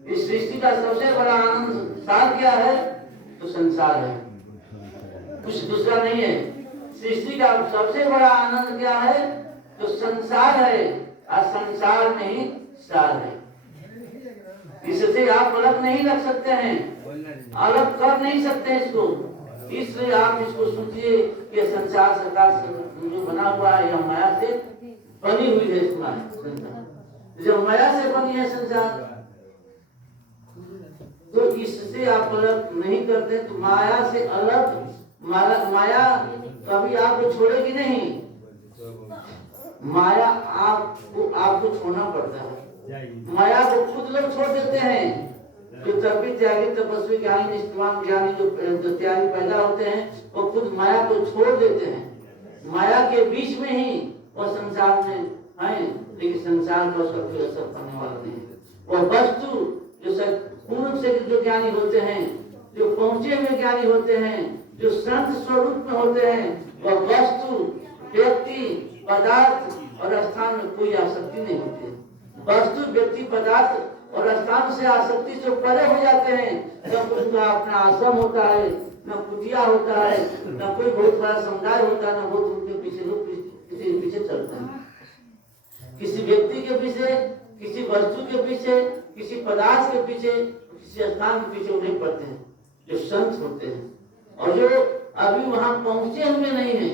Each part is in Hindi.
इस सृष्टि का सबसे बड़ा आनंद सार क्या है? तो संसार है, कुछ दूसरा नहीं है। सृष्टि का सबसे बड़ा आनंद क्या है? तो संसार है, और संसार में ही सार है। इससे आप अलग नहीं रख सकते हैं, अलग कर नहीं सकते इसको। इसलिए आप इसको सोचिए कि संसार सरकार जो बना हुआ है यह माया से बनी हुई है। संसार जब माया से बनी है संसार, तो इससे आप अलग नहीं करते। तो माया से अलग, माया कभी आपको छोड़ेगी नहीं। माया आपको छोड़ना पड़ता है। माया को खुद लोग छोड़ देते हैं। जो तपी त्यागी तपस्वी ज्ञानी निष्ठावान ज्ञानी जो त्यागी पैदा होते हैं, वो खुद माया को छोड़ देते हैं। माया के बीच में ही वो संसार में है, लेकिन संसार का उसका कोई असर करने वाला नहीं है। वह वस्तु जो पूर्व से जो ज्ञानी होते हैं, जो पहुंचे हुए ज्ञानी होते हैं, जो संत स्वरूप में होते हैं, वह वस्तु, व्यक्ति, पदार्थ और स्थान में कोई आसक्ति नहीं होती है। वस्तु, व्यक्ति, पदार्थ और स्थान से आसक्ति से परे हो जाते हैं। जब उनका अपना आश्रम होता है, न कुटिया होता है, न कोई बहुत बड़ा समुदाय होता है, न बहुत उनके पीछे लोग किसी के पीछे चलते हैं। किसी व्यक्ति के पीछे, किसी वस्तु के पीछे, किसी पदार्थ के पीछे, किसी स्थान के पीछे नहीं पड़ते हैं जो संत होते हैं। और जो अभी वहां पहुंचे हुए नहीं है,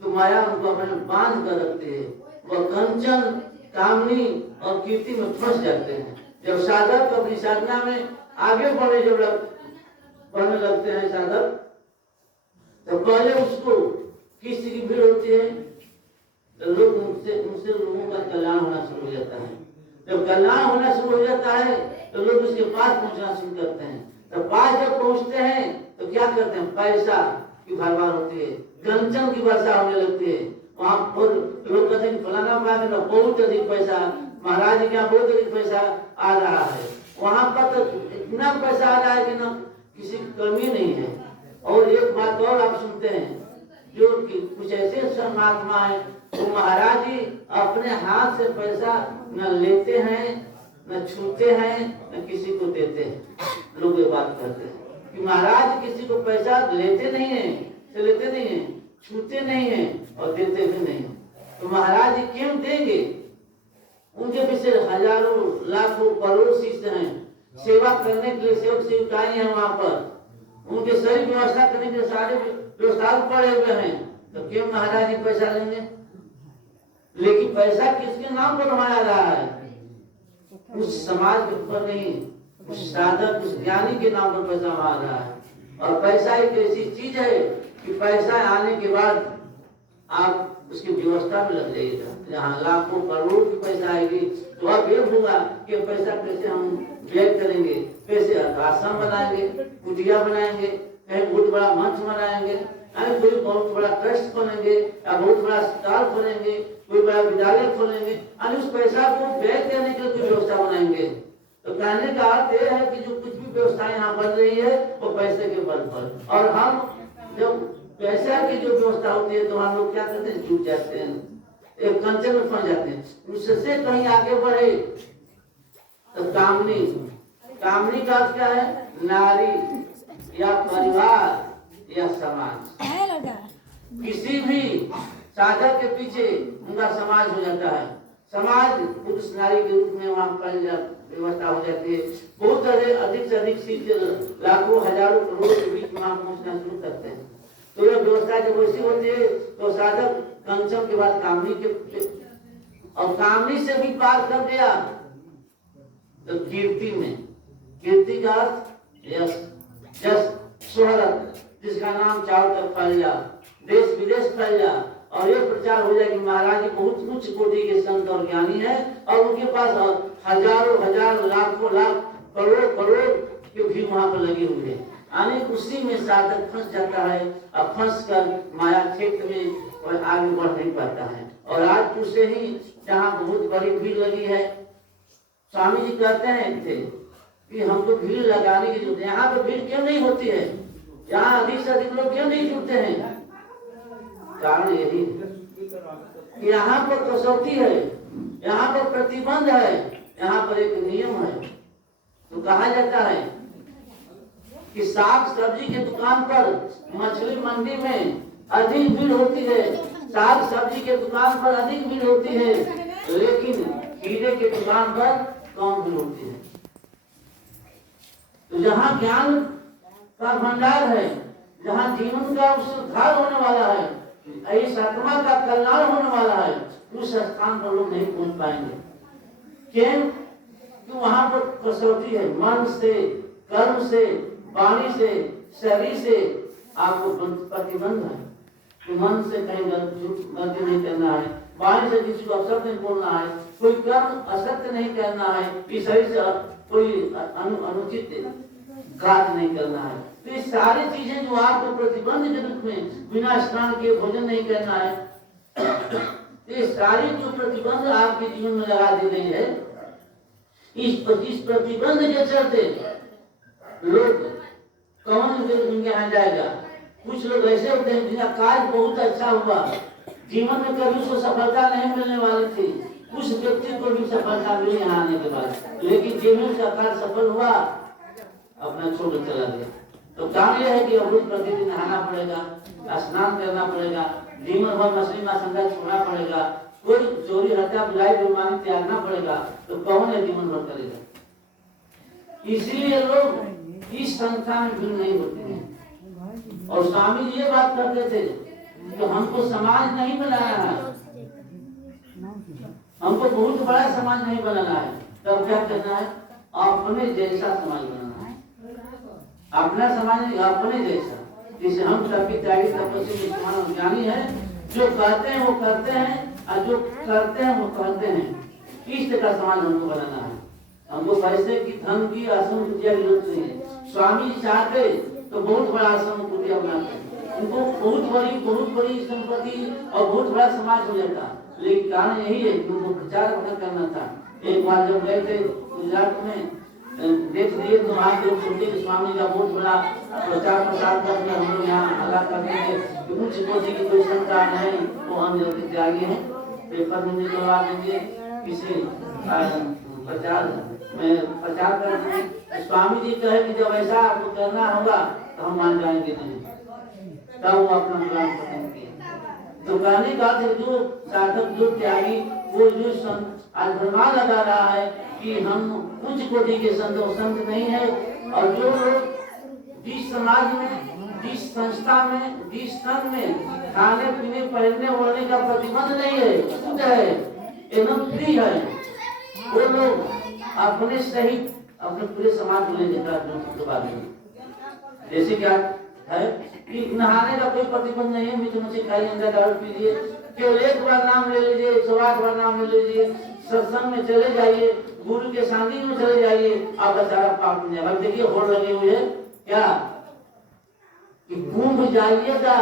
तो माया उनको अपने बांध कर रखते है। वह कंचन, कामनी और कीर्ति में फंस जाते हैं। जब साधक अपनी साधना में आगे बढ़े, जब बढ़ने लगते हैं साधक, तो पहले उसको किस चीज की भीड़ होती है? तो लोग उनसे लोगों का कल्याण होना शुरू हो जाता है। जब कल्याण होना शुरू हो जाता है, तो लोग उसके पास पहुंचना शुरू करते हैं। तो पास जब पहुंचते हैं, तो क्या करते हैं? पैसा की भरमार होती है, कंचन की वर्षा होने लगती है। वहां पर लोग कहते हैं फलाना पास में बहुत अधिक पैसा, महाराज के यहाँ बहुत अधिक पैसा आ रहा है। वहां पर तो इतना पैसा आ रहा है कि ना किसी की कमी नहीं है। और एक बात और आप सुनते हैं, जो कि कुछ ऐसे महात्मा है, वो महाराज जी अपने हाथ से पैसा न लेते हैं, न छूते हैं, न किसी को देते हैं। लोग ये बात कहते हैं कि महाराज किसी को पैसा लेते नहीं है, लेते नहीं है, छूते नहीं है और देते भी नहीं। तो महाराज जी क्यों देंगे? उनके पीछे हजारों, लाखों, करोड़ शिष्य हैं, सेवा करने के लिए सेवक सेविकाएं हैं वहां पर। उनके सही व्यवस्था करने के सारे व्यवस्था पड़े हुए हैं। तो क्यों महाराज जी पैसा लेंगे? लेकिन पैसा किसके नाम पर कमाया रहा है? उस समाज के ऊपर नहीं, उस साधक, उस ज्ञानी के नाम पर पैसा कमा रहा है। और पैसा एक ऐसी चीज है कि पैसा आने के बाद आप उसकी व्यवस्था में लग जाइएगा। जहाँ लाखों करोड़ की पैसा आएगी, तो अब ये होगा कि पैसा कैसे हम व्यय करेंगे, कैसे आश्रम बनाएंगे, कुटिया बनाएंगे, कहीं बहुत बड़ा मंच बनाएंगे, कोई बहुत बड़ा ट्रस्ट खोलेंगे या बहुत बड़ा अस्पताल खोलेंगे, कोई बड़ा विद्यालय खोलेंगे, उस पैसा को व्यय करने के लिए कोई व्यवस्था बनाएंगे। तो कहने का अर्थ यह है कि जो कुछ भी व्यवस्था यहाँ बन रही है वो पैसे के बल पर। और हम जब पैसा की जो व्यवस्था होती है, तो हम लोग क्या करते हैं? जुट जाते हैं, एक कंचन में फंस जाते हैं। उससे कहीं आगे बढ़े तो कामनी, कामनी का अर्थ क्या है? नारी या परिवार या समाज। किसी भी साधक के पीछे उनका समाज हो जाता है। समाज पुरुष नारी के रूप में वहां पर व्यवस्था हो जाती है। बहुत अधिक से अधिक शिष्य लाखों, हजारों, करोड़ों के बीच वहां पहुंचना शुरू करते हैं। तो यह व्यवस्था जब वैसी होती है, तो साधक कंचन के बाद कामनी के, और कामनी से भी पार कर दिया तो कीर्ति में। कीर्ति का अर्थ यश, जस, शोहरत, जिसका नाम चारों तरफ फैल जा, देश विदेश फैल जा, और ये प्रचार हो जाए कि महाराज जी बहुत उच्च कोटि के संत और ज्ञानी है, और उनके पास हजारों हजार, लाखों लाख, करोड़ करोड़ की भीड़ वहां पर लगी हुई है। यानी उसी में साधक फंस जाता है, और फंस कर माया क्षेत्र में और आगे बढ़ नहीं पाता है। और आज उसे ही जहाँ बहुत बड़ी भीड़ लगी है, स्वामी जी कहते हैं थे कि हमको भीड़ लगाने की जरूरत है। यहाँ पर भीड़ क्यों नहीं होती है? यहाँ अधिक से अधिक लोग क्यों नहीं जुटते हैं? कारण यही कि यहाँ पर कसौटी है, यहाँ पर प्रतिबंध है, यहाँ पर एक नियम है तो कहा जाता है कि साग सब्जी की दुकान पर मछली मंडी में अधिक भीड़ होती है, साग सब्जी के दुकान पर अधिक भीड़ होती है, लेकिन हीरे की दुकान पर कम भीड़ होती है। तो जहाँ ज्ञान का भंडार है, जहाँ जीवन का उद्धार होने वाला है, इस आत्मा का कल्याण होने वाला है, उस स्थान पर लोग नहीं पहुंच पाएंगे। क्यों? कि वहां पर कसौटी है, मन से, कर्म से, वाणी से, शरीर से आपको प्रतिबंध है कि मन से कहीं गलती नहीं करना है, वाणी से किसी को अपशब्द नहीं बोलना है, कोई कर्म असत्य नहीं करना है, कि शरीर से कोई अनुचित कार्य नहीं करना है। तो ये सारी चीजें जो आपको प्रतिबंध के रूप में, बिना स्नान के भोजन नहीं करना है, ये सारी जो प्रतिबंध आपके जीवन में लगा दी गई है, इस प्रतिबंध के चलते लोग कौन उनके यहाँ जाएगा। कुछ लोग ऐसे होते हैं जिनका कार्य बहुत अच्छा हुआ, जीवन में कभी उसको सफलता नहीं मिलने वाली थी, उस व्यक्ति को भी सफलता मिली यहाँ आने के बाद, लेकिन जीवन का कार्य सफल हुआ, अपना छोड़ चला गया। तो काम यह है कि अब रोज प्रतिदिन नहाना पड़ेगा, स्नान करना पड़ेगा, जीवन भर मछली मांसाहारी छोड़ना पड़ेगा, कोई चोरी हत्या बुराई बेईमानी त्यागना पड़ेगा। तो कौन है जीवन भर करेगा? इसलिए लोग इस संस्था में भीड़ नहीं होते हैं। और स्वामी जी ये बात करते थे कि हमको समाज नहीं बनाना है, हमको बहुत बड़ा समाज नहीं बनाना है। तब क्या करना है? अपने जैसा समाज बनाना है, अपना समाज अपने जैसा, जिसे हम सभी त्यागी तपस्वी निष्ठावान ज्ञानी है, जो कहते हैं वो करते हैं और जो करते हैं वो कहते हैं। इस तरह का समाज हमको बनाना है। हमको पैसे की, धन की, आश्रम कुटिया की जरूरत नहीं है। स्वामी जी चाहते तो बहुत बड़ा आश्रम कुटिया बनाते, उनको बहुत बड़ी संपत्ति और बहुत बड़ा समाज हो जाता, लेकिन कारण यही है कि उनको प्रचार करना था। एक बार जब गए थे गुजरात में, देख लिए तो वहाँ लोग सोचे कि स्वामी का बहुत बड़ा प्रचार प्रसार करके हम लोग यहाँ हल्ला कर देंगे कि उच्च कोटि की कोई संस्था नहीं, वो हम जल्दी त्यागी हैं, पेपर में निकलवा देंगे, किसी प्रचार कर देंगे। स्वामी जी कहे कि जब ऐसा आपको करना होगा तो हम मान जाएंगे नहीं। तब वो अपना प्लान खत्म किया। तो कहने का जो साधक, जो त्यागी, वो जो आध्यात्म लगा रहा है कि हम उच्च कोटि के संत नहीं है, और जो लोग जिस समाज में, जिस संस्था में, जिस संघ में खाने पीने, पहनने ओढ़ने का प्रतिबंध नहीं है, शुद्ध है, एकदम फ्री है, वो लोग अपने सहित अपने पूरे समाज को लेकर जैसे क्या है कि नहाने का कोई प्रतिबंध नहीं है, मीठ मछली खाइए, अंडा दारू पीजिए, केवल एक बार नाम ले लीजिए, 108 बार नाम ले लीजिए, सत्संग में चले जाइए, गुरु के सानिध्य में चले जाइए, आपका सारा पाप मिल जाएगा। देखिए होड़ लगे हुए है क्या कि कुंभ जाइएगा,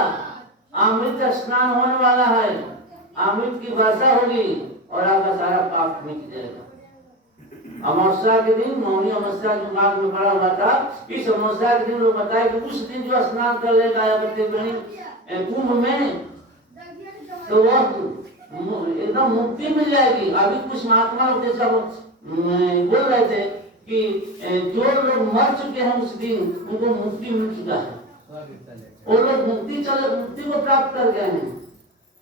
अमृत स्नान होने वाला है, अमृत की वर्षा होगी और आपका सारा पाप मिट जाएगा। अमावस्या के दिन, मौनी अमावस्या जो माघ में पड़ा हुआ था, इस अमावस्या के दिन लोग बताए कि उस दिन जो स्नान कर लेगा कुंभ में, तो वह एकदम मुक्ति मिल जाएगी। अभी कुछ महात्मा लोग जैसा बोल रहे थे कि जो लोग मर चुके हैं उस दिन उनको मुक्ति मिल चुका है, वो लोग मुक्ति को प्राप्त कर गए हैं।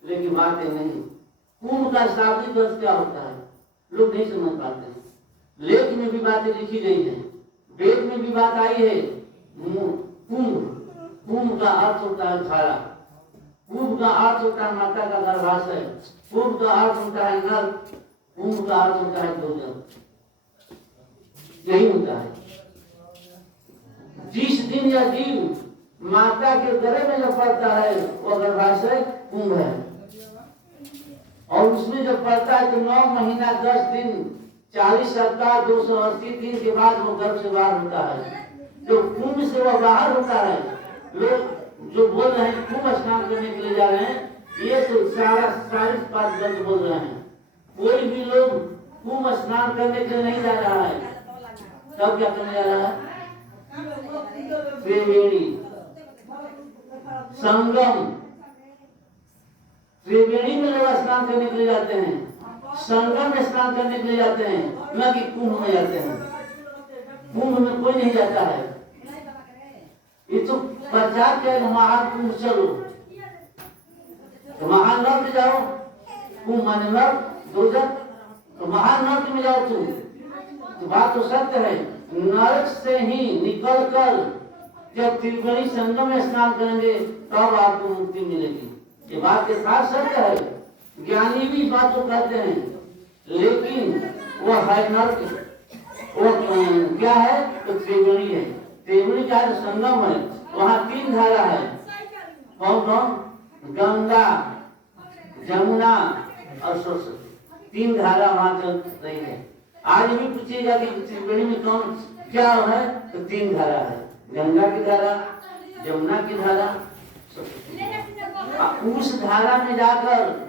लेकिन बात है नहीं, कुंभ का शाब्दिक अर्थ क्या होता है लोग नहीं समझ पाते हैं। लेख में भी बातें लिखी गई है, वेद में भी बात आई है। कुंभ का अर्थ होता है धारा, कुंभ का अर्थ होता है माता का गर्भाशय, कुंभ का अर्थ होता है नर, कुंभ का अर्थ होता है भोजन। यही होता है जिस दिन यह जीव माता के गले में जब पड़ता है वो गर्भाशय कुंभ है, और उसमें जब पड़ता है तो 9 महीना 10 दिन 40 सप्ताह 280 दिन के बाद वो गर्भ से बाहर होता है। जो कुंभ से वो बाहर होता है, लोग जो बोल रहे हैं कुंभ स्नान करने के लिए जा रहे हैं, ये तो सारी बात गलत बोल रहे हैं। कोई भी लोग कुंभ स्नान करने के लिए नहीं जा रहा है, तब क्या करने जा रहा है? त्रिवेणी संगम, त्रिवेणी में लोग स्नान करने के लिए जाते हैं, संगम में स्नान करने के लिए जाते हैं, न कि कुंभ में जाते हैं। कुंभ रहता है। ये तो प्रचार के महाकुंभ चलो, तो महानर्क जाओ, कुंभ माने नर्क, दोजख, तो महानर्क में जाओ तुम। तो बात तो सत्य है, नरक से ही निकलकर जब त्रिवेणी संगम में स्नान करेंगे तब आपको मुक्ति मिलेगी। ये बात के साथ सत्य है, ज्ञानी भी बात को कहते हैं, लेकिन वो है नर्क, वो क्या है तो त्रिवेणी है। त्रिवेणी का संगम है, वहाँ 3 धारा है। कौन कौन? गंगा, जमुना और सरस्वती, 3 धारा वहाँ चल रही है। आज भी पूछिएगा कि त्रिवेणी में कौन क्या है तो 3 धारा है, गंगा की धारा, जमुना की धारा, उस धारा में जाकर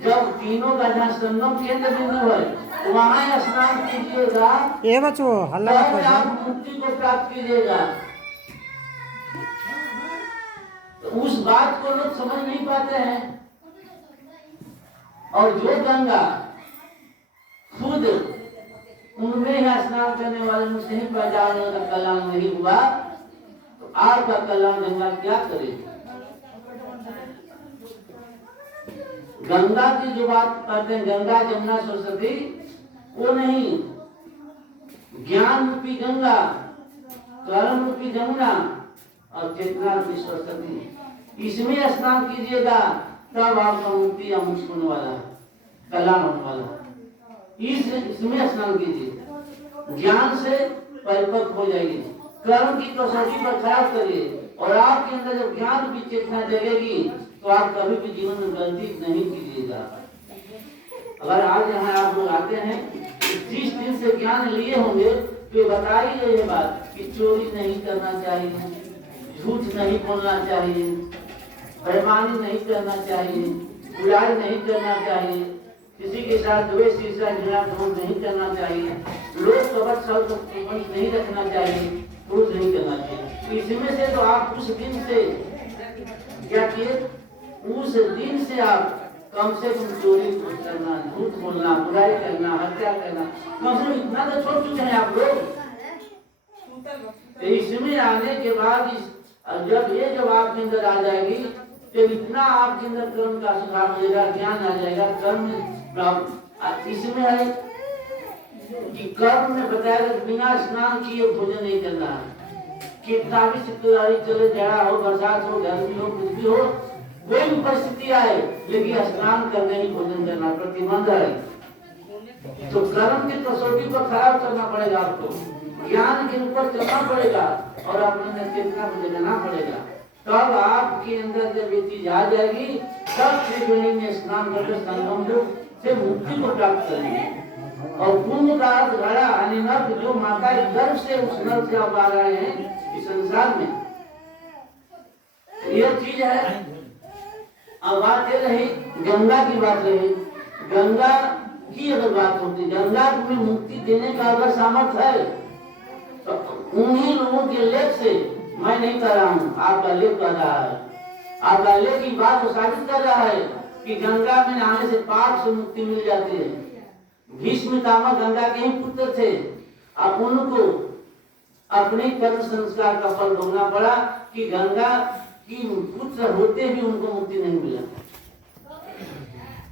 जब तीनों का जहाँ संगम केंद्र बिंदु है वहाँ स्नान कीजिएगा, ये बच्चों हल्ला मत करो, आप मुक्ति को प्राप्त कीजिएगा। तो उस बात को लोग समझ नहीं पाते हैं। और जो गंगा खुद उनमें ही स्नान करने वाले मुझसे ही पहचान का कल्याण नहीं हुआ, तो आपका कल्याण गंगा क्या करेगी? गंगा की जो बात करते हैं, गंगा जमुना सरस्वती, वो नहीं, ज्ञान रूपी गंगा, कर्म रूपी जमुना और चेतना रूपी सरस्वती, इसमें स्नान कीजिएगा तब आपका मुक्ति या मुक्त होने वाला है, कल्याण होने वाला है। इसमें स्नान कीजिए, ज्ञान से परिपक्व हो जाइए, कर्म की कसौटी पर खराब करिए, और आपके अंदर जब ज्ञान की चेतना जगेगी तो आप कभी भी जीवन में गलती नहीं कीजिएगा। अगर आज यहाँ आप लोग आते हैं, 30 दिन से ज्ञान लिए होंगे तो बताइए ये बात कि चोरी नहीं करना चाहिए, झूठ नहीं बोलना चाहिए, बेईमानी नहीं करना चाहिए, बुराई नहीं करना चाहिए, किसी के साथ द्वेष ईर्ष्या घृणा क्रोध नहीं करना चाहिए, लोग कपट छल नहीं रखना चाहिए, क्रोध नहीं करना चाहिए। इसमें से तो आप उस दिन से क्या किए, उस दिन से आप कम से कम चोरी करना, झूठ बोलना, बुराई करना, हत्या करना, कम से कम इतना तो छोड़ चुके हैं आप लोग। इसमें आने के बाद जब ये जब आपके अंदर आ जाएगी तो इतना आपके अंदर कर्म का सुधार हो जाएगा, ज्ञान आ जाएगा, कर्म इसमें है कि कर्म में बताया बिना स्नान किए भोजन नहीं करना है। कितना भी चित्तदारी चले, जड़ा हो, बरसात हो, गर्मी हो, कुछ भी हो, कोई भी परिस्थिति आए, लेकिन स्नान करने ही भोजन करना प्रतिबंध है। तो कर्म की कसौटी पर खराब करना पड़ेगा आपको, ज्ञान के ऊपर चलना पड़ेगा और अपने चेतना को जगाना पड़ेगा। तब आपके अंदर जब ये चीज आ जाएगी तब त्रिवेणी में स्नान करके संगम से मुक्ति को प्राप्त करेंगे। और कुंभ का अर्थ घड़ा यानी नर्क, जो माता के गर्भ से उस नर्क से आप आ रहे हैं इस संसार में, ये चीज है। अब बात ये रही गंगा की, बात रही गंगा की, अगर बात होती गंगा में मुक्ति देने का अगर सामर्थ्य है तो उन्हीं लोगों के लेख से, मैं नहीं कर रहा हूँ, आपका लेख कर रहा है, आपका लेख की बात को साबित कर रहा है कि गंगा में नहाने से पाप से मुक्ति मिल जाती है। भीष्म पितामह गंगा के ही पुत्र थे, अब उनको अपने कर्म संस्कार का फल भोगना पड़ा कि गंगा की पुत्र होते भी उनको मुक्ति नहीं मिला।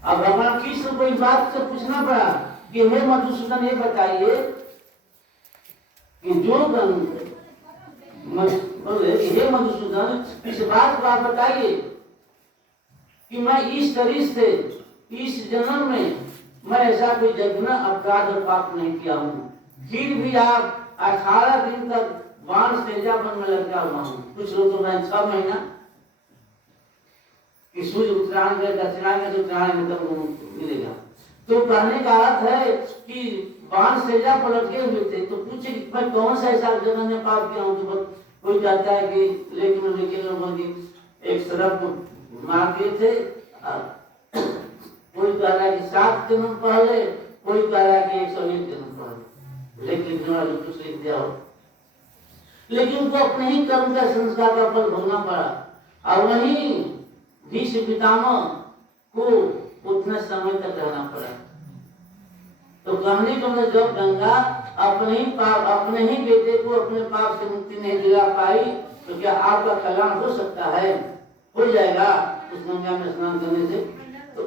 अब भगवान कृष्ण को इस बात से पूछना पड़ा कि हे मधुसूदन, ये बताइए कि जो बोले हे मधुसूदन, इस बात को आप बताइए कि मैं इस शरीर से इस जन्म में मैं ऐसा कोई जघन्य अपराध और पाप नहीं किया हूँ, फिर भी आप 18 दिन तक बाण सेजापन में लटका हुआ हूँ। कुछ लोग तो मैं 6 महीना कि सूर्य उत्तरायण के दक्षिणायन में उत्तरायण में तब मिलेगा। तो कहने का अर्थ है कि बाण सेजा पर लटके हुए थे। तो पूछे कि मैं कौन सा ऐसा जघन्य पाप किया हूँ? तो कोई कहता है कि लेकिन लोगों की एक सरफ मार दिए थे, कोई कह रहा है कि 7 जन्म पहले, कोई कह रहा है कि 101 जन्म पहले, लेकिन कुछ लिख दिया हो, लेकिन उनको अपने ही कर्म का संस्कार का फल भोगना पड़ा। और वहीं भीष्म पितामह को उतने समय तक रहना पड़ा। तो कहने को जब गंगा अपने ही बेटे को अपने पाप से मुक्ति नहीं दिला पाई तो क्या आपका कल्याण हो सकता है? हो जाएगा उस गंगा में स्नान करने से। तो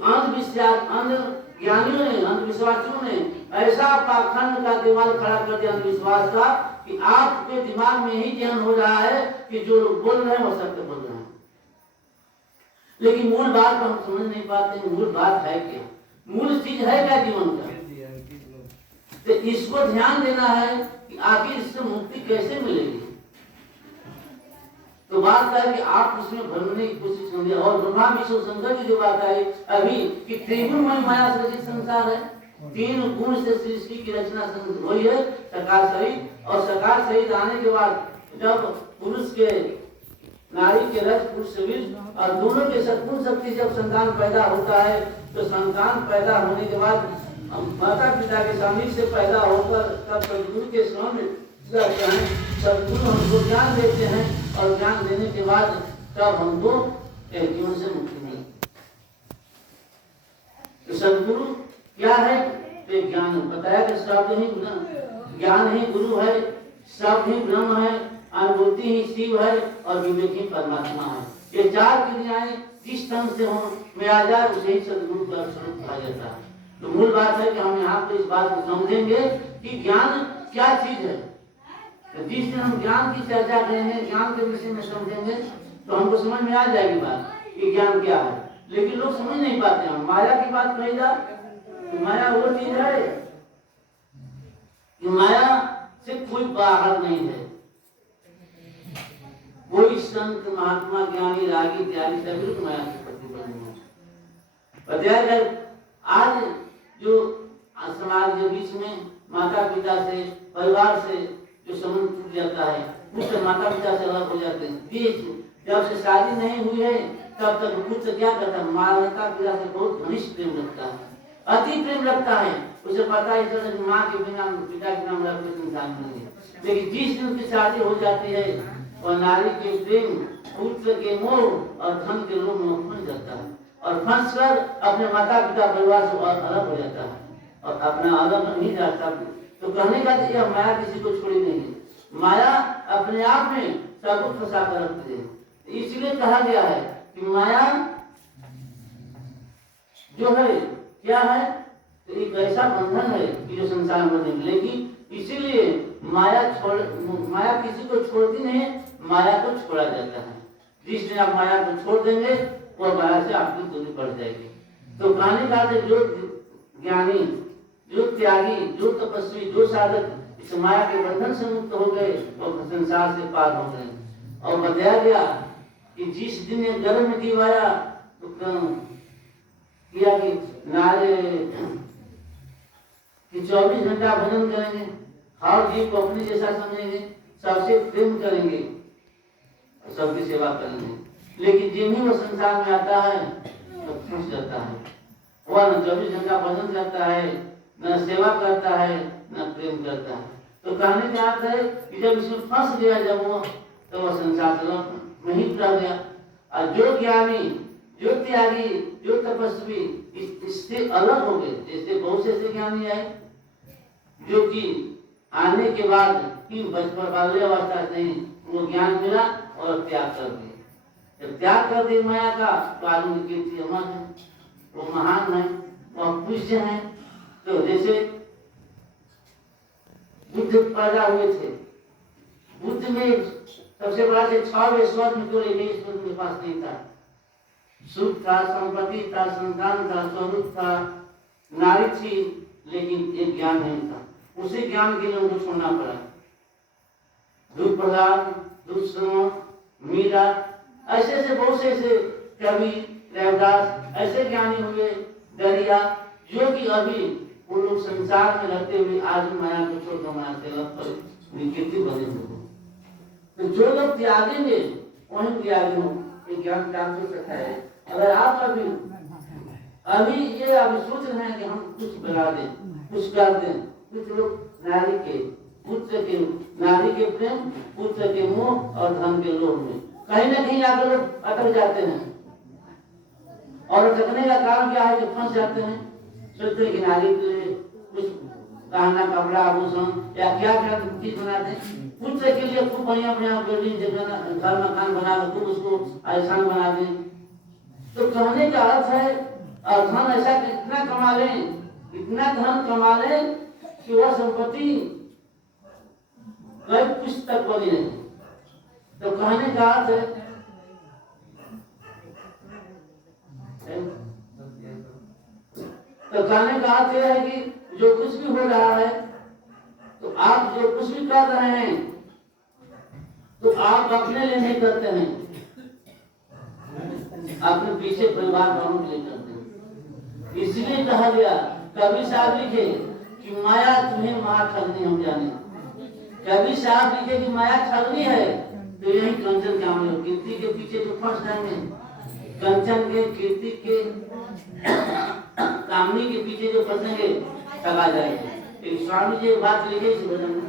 ज्ञानियों ने, अंधविश्वासियों ने ऐसा पाखंड का दीवार खड़ा कर दिया अंधविश्वास का कि आपके दिमाग में ही ध्यान हो रहा है कि जो लोग बोल रहे हैं वो सत्य बोल रहे हैं, लेकिन मूल बात को हम समझ नहीं पाते। मूल बात है क्या? मूल चीज है क्या जीवन का? तो इसको ध्यान देना है कि आखिर इससे मुक्ति कैसे मिलेगी। तो बात है कि आप उसमें भरने की कोशिश करेंगे। और ब्रह्मा विष्णु शंकर की जो बात है अभी कि त्रिगुणमय माया सृजित संसार है, 3 गुण से सृष्टि की रचना हुई है, सकार सहित। और सकार सहित आने के बाद जब पुरुष के नारी के रज पुरुष शरीर और दोनों के सद्गुण शक्ति जब संतान पैदा होता है तो संतान पैदा होने के बाद माता पिता के सामने से पैदा होकर तब सद्गुरु के सामने जाते हैं, सद्गुरु हमको ज्ञान देते हैं और ज्ञान देने के बाद तब हमको जीवन से मुक्ति मिली। तो सद्गुरु क्या है? तो ज्ञान बताया कि शब्द ही ज्ञान ही गुरु है, शब्द ही ब्रह्म है, अनुभूति ही शिव है और विवेक ही परमात्मा है। ये 4 क्रियाएं जिस ढंग से हो में आ जाए उसे ही सद्गुरु का स्वरूप कहा जाता है। तो मूल बात है कि हम यहाँ पे इस बात को समझेंगे कि ज्ञान क्या चीज है। तो जिस दिन हम ज्ञान की चर्चा करेंगे, ज्ञान के विषय में समझेंगे तो हमको समझ में आ जाएगी बात कि ज्ञान क्या है। लेकिन लोग समझ नहीं पाते हैं। माया की बात कही जा, माया वो चीज है कि माया से कोई बाहर नहीं है। कोई संत महात्मा ज्ञानी रागी इत्यादि सभी को माया से प्रतिबंध। आज जो समाज के बीच में माता पिता से, परिवार से जो संबंध टूट जाता है, उससे माता पिता से अलग हो जाते हैं। जब से शादी नहीं हुई है तब तक पुत्र क्या करता है? माता पिता से बहुत घनिष्ठ प्रेम रखता है, अति प्रेम रखता है। उसे पता है कि माँ के बिना, पिता के बिना कोई संसार नहीं है। लेकिन जिस दिन की शादी हो जाती है और नारी के प्रेम, पुत्र के मोह और धन के लोभ में फंस जाता है और फंस कर अपने माता पिता परिवार से अलग हो जाता है और अपना अलग नहीं जाता। तो कहने का यह माया किसी को छोड़ी नहीं है। माया अपने आप में सब कुछ फंसा कर रखती है। इसलिए कहा गया है कि माया जो है क्या है? तो एक ऐसा बंधन है कि जो संसार में नहीं मिलेगी। इसीलिए माया किसी को छोड़ती नहीं, माया को छोड़ा जाता है। जिस दिन आप माया को छोड़ देंगे वो माया से आपकी दूरी बढ़ जाएगी। तो कहने का जो ज्ञानी, जो त्यागी, जो तपस्वी, जो साधक इस माया के बंधन से मुक्त हो गए वो संसार से पार हो गए। और बताया गया कि जिस दिन ये गर्भ में जीव आया तो किया कि नारे कि 24 घंटा भजन करेंगे, हर जीव को अपने जैसा समझेंगे, सबसे प्रेम करेंगे, सबकी सेवा करेंगे। लेकिन जिन ही वो संसार में आता है तो फंस जाता है। वह न 24 घंटा भजन करता है, न सेवा करता है, न प्रेम करता है। तो कहने का अर्थ है कि जब इसमें फंस गया जब वो, तो वह संसार से वहीं रह गया। और जो ज्ञानी, जो त्यागी, जो तपस्वी इससे अलग हो गए। जैसे बहुत से ऐसे ज्ञानी है जो कि आने के बाद बचपन वाले अवस्था से ही वो ज्ञान मिला और त्याग कर दिए। जब त्याग कर दिए माया का तो आदमी की कीर्ति अमर है, वो महान है, वो पूज्य है। तो जैसे बुद्ध पैदा हुए थे, बुद्ध में सबसे बड़ा 6 स्वर्ग में केवल एक ईश्वर के पास नहीं था। सुख था, संपत्ति था, संतान था, स्वरूप था, नारी थी, लेकिन एक ज्ञान नहीं था। उसी ज्ञान के लिए उनको छोड़ना पड़ा। दूध प्रहलाद, दूध श्रवण, मीरा, ऐसे ऐसे बहुत से ऐसे कवि, रविदास ऐसे ज्ञानी हुए, दरिया, जो कि अभी वो लोग संसार में रहते हुए आज माया को छोड़कर माया से अलग कीर्ति बने हुए। तो जो लोग त्यागेंगे वही त्यागी हो, ये ज्ञान प्राप्त हो सकता है। अगर आप अभी ये अभी सोच रहे हैं कि हम कुछ बना दें, कुछ कर दें, कुछ लोग नारी के, पुत्र के, नारी के प्रेम, पुत्र के मोह और धन के लोभ में कहीं ना कहीं आकर लोग अटक जाते हैं। और अटकने का कारण क्या है कि फंस जाते हैं। सोचते हैं कि नारी के लिए कुछ गहना कपड़ा आभूषण या क्या क्या चीज बनाते हैं। पुत्र के लिए खूब बढ़िया बढ़िया बिल्डिंग जगह घर मकान बना खूब उसको आसान बना दें। तो कहने का अर्थ है धन ऐसा कितना कमा लें, इतना धन कमा लें कि वह संपत्ति कई पुष्ट तक बनी रहे। तो कहने का अर्थ है तो कहने का अर्थ यह है कि जो कुछ भी हो रहा है, तो आप जो कुछ भी कर रहे हैं तो आप अपने लिए नहीं करते हैं, अपने पीछे परिवार वालों के लिए करते हैं। इसलिए कहा गया, कवि साहब लिखे कि माया तुम्हें महा ठगनी हम जाने। कवि साहब लिखे कि माया ठगनी है तो यही कंचन काम है। कीर्ति के पीछे जो फंस जाएंगे, कंचन के कीर्ति के कामनी के पीछे जो फंसेंगे ठगा जाएंगे। एक स्वामी जी बात लिखे इस भजन में,